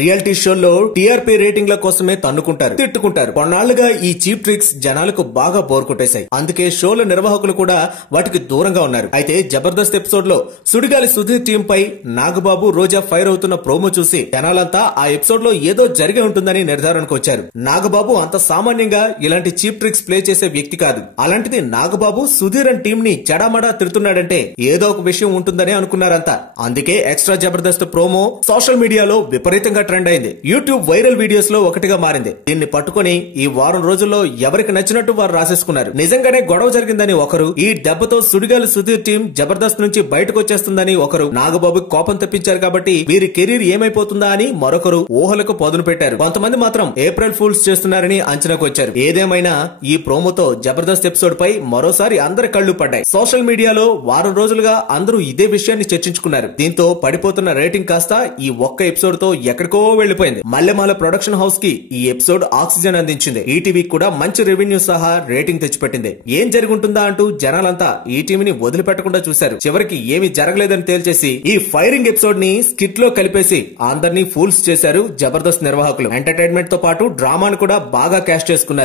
Reality షోల్లో TRP రేటింగ్ల కోసమే తన్నుకుంటారు, తిట్టుకుంటారు. కొన్నాళ్లుగా ఈ చీప్ ట్రిక్స్ జనాలకు బాగా బోర్ కొట్టేశాయి. అందుకే షోల నిర్వాహకులు కూడా వాటికి దూరంగా ఉన్నారు. అయితే జబర్దస్త్ ఎపిసోడ్ లో సుడిగాలి సుధీర్ టీం పై నాగబాబు, రోజా ఫైర్ అవుతున్న ప్రోమో చూసి జనాలంతా ఆ ఎపిసోడ్ లో ఏదో జరిగే ఉంటుందని నిర్ధారణకు వచ్చారు. నాగబాబు అంత సామాన్యంగా ఇలాంటి చీప్ ట్రిక్స్ ప్లే చేసే వ్యక్తి కాదు. అలాంటిది నాగబాబు సుధీర్ అండ్ టీం ని చెడామడా తిడుతున్నాడంటే ఏదో ఒక విషయం ఉంటుందని అనుకున్నారంతా. అందుకే ఎక్స్ట్రా జబర్దస్త్ ప్రోమో సోషల్ మీడియాలో విపరీతంగా ట్రెండ్ అయింది. యూట్యూబ్ వైరల్ వీడియోస్ లో ఒకటిగా మారింది. దీన్ని పట్టుకుని ఈ వారం రోజుల్లో ఎవరికి నచ్చినట్టు వారు రాసేసుకున్నారు. నిజంగానే గొడవ జరిగిందని ఒకరు, ఈ దెబ్బతో సుడిగాలి సుధీర్ టీం జబర్దస్త్ నుంచి బయటకు వచ్చేస్తుందని ఒకరు, నాగబాబు కోపం తెప్పించారు కాబట్టి వీరి కెరీర్ ఏమైపోతుందా అని మరొకరు ఊహలకు పదును పెట్టారు. కొంతమంది మాత్రం ఏప్రిల్ ఫూల్స్ చేస్తున్నారని అంచనాకు వచ్చారు. ఏదేమైనా ఈ ప్రోమోతో జబర్దస్త్ ఎపిసోడ్ పై మరోసారి అందరి కళ్లు పడ్డాయి. సోషల్ మీడియాలో వారం రోజులుగా అందరూ ఇదే విషయాన్ని చర్చించుకున్నారు. దీంతో పడిపోతున్న రేటింగ్ కాస్త ఈ ఒక్క ఎపిసోడ్ తో ఎక్కడికో వెళ్లిపోయింది. మల్లెమాల ప్రొడక్షన్ హౌస్ కి ఈ ఎపిసోడ్ ఆక్సిజన్ అందించింది. ఈటీవీ కూడా మంచి రెవెన్యూ సహా రేటింగ్ తెచ్చిపెట్టింది. ఏం జరుగుంటుందా అంటూ జనాలంతా ఈ టీవీని వదిలిపెట్టకుండా చూశారు. చివరికి ఏమీ జరగలేదని తేల్చేసి ఈ ఫైరింగ్ ఎపిసోడ్ ని స్కిట్ లో కలిపేసి అందరినీ ఫూల్స్ చేశారు జబర్దస్త్ నిర్వాహకులు. ఎంటర్టైన్మెంట్ తో పాటు డ్రామాను కూడా బాగా క్యాష్ చేసుకున్నారు.